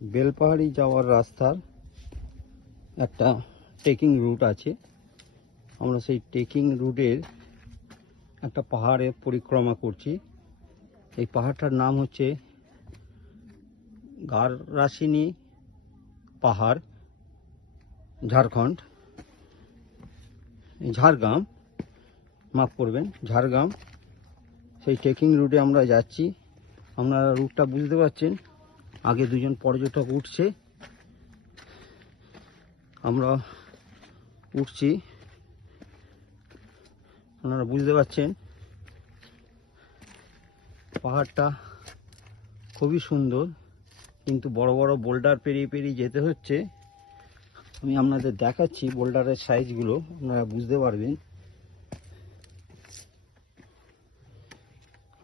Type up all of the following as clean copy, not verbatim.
বেলপাহাড়ি যাওয়ার রাস্তার একটা ট্রেকিং রুট আছে। আমরা সেই ট্রেকিং রুটের একটা পাহাড়ে পরিক্রমা করছি। এই পাহাড়টার নাম হচ্ছে গাররাসিনী পাহাড়, ঝাড়খণ্ড, ঝাড়গ্রাম, মাফ করবেন, ঝাড়গ্রাম। সেই ট্রেকিং রুটে আমরা যাচ্ছি। আপনারা রুটটা বুঝতে পারছেন। আগে দুজন পর্যটক উঠছে, আমরা উঠছি। আপনারা বুঝতে পারছেন পাহাড়টা খুবই সুন্দর, কিন্তু বড় বড় বোল্ডার পেরিয়ে পেরিয়ে যেতে হচ্ছে। আমি আপনাদের দেখাচ্ছি বোল্ডারের সাইজগুলো, আপনারা বুঝতে পারবেন।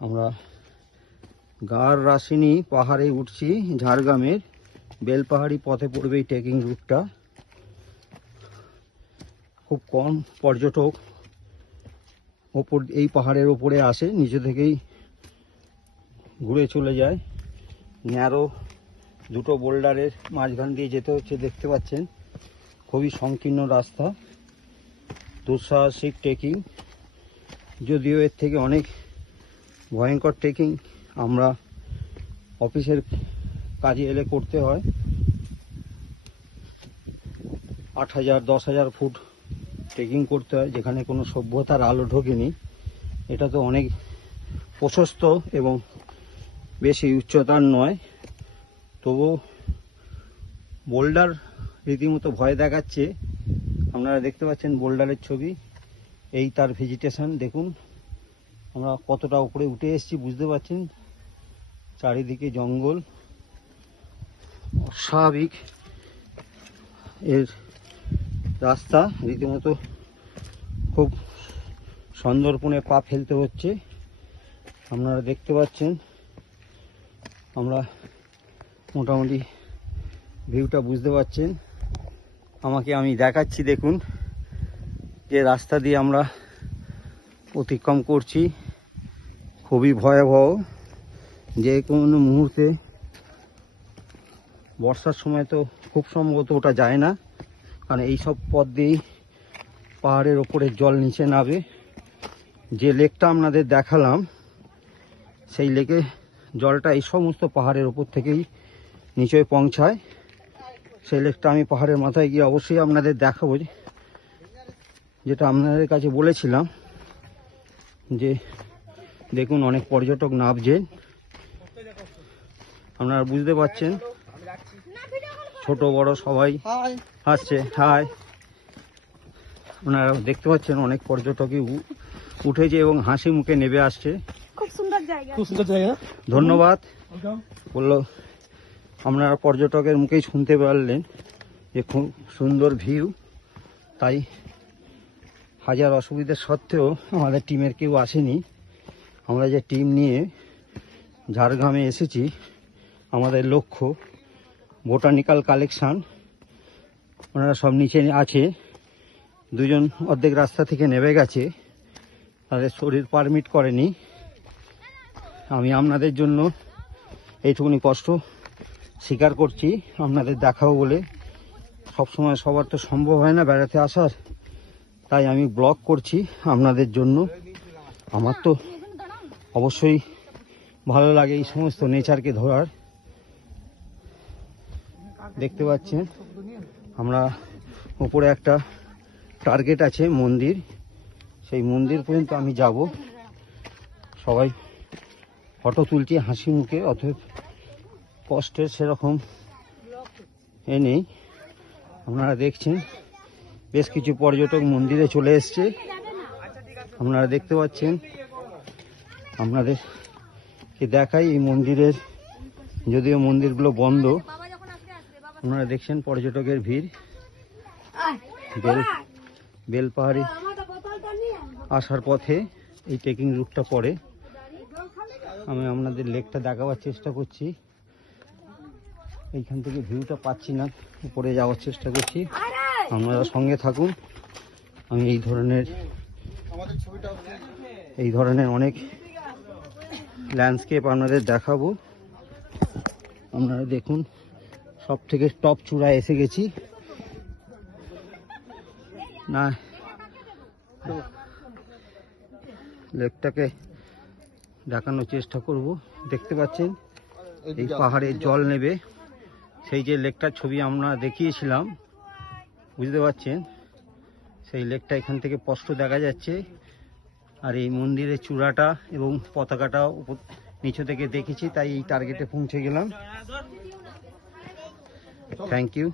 আমরা গাররাসিনী পাহাড়ে উঠছি। ঝাড়গ্রামের বেলপাহাড়ি পথে পড়বে এই ট্রেকিং রুটটা। খুব কম পর্যটক এই পাহাড়ের ওপরে আসে, নিচে থেকেই ঘুরে চলে যায়। ন্যারো দুটো বোল্ডারের মাঝখান দিয়ে যেতে হচ্ছে, দেখতে পাচ্ছেন। খুবই সংকীর্ণ রাস্তা, দুঃসাহসিক ট্রেকিং। যদিও এর থেকে অনেক ভয়ঙ্কর ট্রেকিং আমরা অফিসের কাজে এলে করতে হয়। 8,000 10,000 ফুট ট্রেকিং করতে হয়, যেখানে কোনো সভ্যতার আলো ঢোকেনি। এটা তো অনেক প্রশস্ত এবং বেশি উচ্চতার নয়, তবু বোল্ডার রীতিমতো ভয় দেখাচ্ছে। আপনারা দেখতে পাচ্ছেন বোল্ডারের ছবি, এই তার ভেজিটেশন দেখুন। আমরা কতটা উপরে উঠে এসেছি বুঝতে পারছেন। চারিদিকে জঙ্গল, অস্বাভাবিক এর রাস্তা। রীতিমতো খুব সন্দর্পণে পা ফেলতে হচ্ছে। আপনারা দেখতে পাচ্ছেন। আমরা মোটামুটি ভিউটা বুঝতে পারছেন। আমি দেখাচ্ছি, দেখুন যে রাস্তা দিয়ে আমরা অতিক্রম করছি। খুবই ভয়াবহ, যে কোনো মুহূর্তে, বর্ষার সময় তো খুব সম্ভবত ওটা যায় না, কারণ এই সব পথ দিয়েই পাহাড়ের ওপরে জল নিচে নামে। যে লেকটা আপনাদের দেখালাম, সেই লেকে জলটা এই সমস্ত পাহাড়ের ওপর থেকেই নিচে পৌঁছায়। সেই লেকটা আমি পাহাড়ের মাথায় গিয়ে অবশ্যই আপনাদের দেখাবো, যেটা আপনাদের কাছে বলেছিলাম। যে দেখুন অনেক পর্যটক নামছেন, আপনারা বুঝতে পারছেন। ছোট বড় সবাই আসছে। হাই, আপনারা দেখতে পাচ্ছেন অনেক পর্যটকই উঠেছে এবং হাসি মুখে নেমে আসছে। খুব সুন্দর জায়গা, খুব সুন্দর জায়গা। ধন্যবাদ বললো। আপনারা পর্যটকের মুখেই শুনতে পারলেন যে খুব সুন্দর ভিউ। তাই হাজার অসুবিধার সত্ত্বেও আমাদের টিমের কেউ আসেনি। আমরা যে টিম নিয়ে ঝাড়গ্রামে এসেছি, আমাদের লক্ষ্য বোটানিক্যাল কালেকশন। ওনারা সব নিচে আছে। দুজন অর্ধেক রাস্তা থেকে নেমে গেছে, তাদের শরীর পারমিট করেনি। আমি আপনাদের জন্য এইটুকুনি কষ্ট স্বীকার করছি, আপনাদের দেখাবো বলে। সবসময় সবার তো সম্ভব হয় না বেড়াতে আসার, তাই আমি ব্লগ করছি আপনাদের জন্য। আমার তো অবশ্যই ভালো লাগে এই সমস্ত নেচারকে ধরার। দেখতে পাচ্ছেন আমরা উপরে একটা টার্গেট আছে, মন্দির। সেই মন্দির পর্যন্ত আমি যাব। সবাই ফটো তুলছি হাসি মুখে, অতএব কষ্টের সেরকম এ নেই। আপনারা দেখছেন বেশ কিছু পর্যটক মন্দিরে চলে এসছে, আপনারা দেখতে পাচ্ছেন। আপনাদেরকে দেখাই এই মন্দিরের, যদিও মন্দিরগুলো বন্ধ। আপনারা দেখছেন পর্যটকের ভিড়। বেলপাহাড়ি আসার পথে এই ট্রেকিং রুটটা পড়ে। আমি আপনাদের লেকটা দেখাবার চেষ্টা করছি। এইখান থেকে ভিউটা পাচ্ছি না, উপরে যাওয়ার চেষ্টা করছি। আপনারা সঙ্গে থাকুন। আমি এই ধরনের অনেক ল্যান্ডস্কেপ আপনাদের দেখাবো। আপনারা দেখুন সব থেকে টপ চূড়ায় এসে গেছি। না লেকটাকে দেখানোর চেষ্টা করব। দেখতে পাচ্ছেন এই পাহাড়ের জল নেবে, সেই যে লেকটার ছবি আমরা দেখিয়েছিলাম, বুঝতে পারছেন, সেই লেকটা এখান থেকে স্পষ্ট দেখা যাচ্ছে। আর এই মন্দিরের চূড়াটা এবং পতাকাটা নিচে থেকে দেখেছি, তাই এই টার্গেটে পৌঁছে গেলাম। Thank you.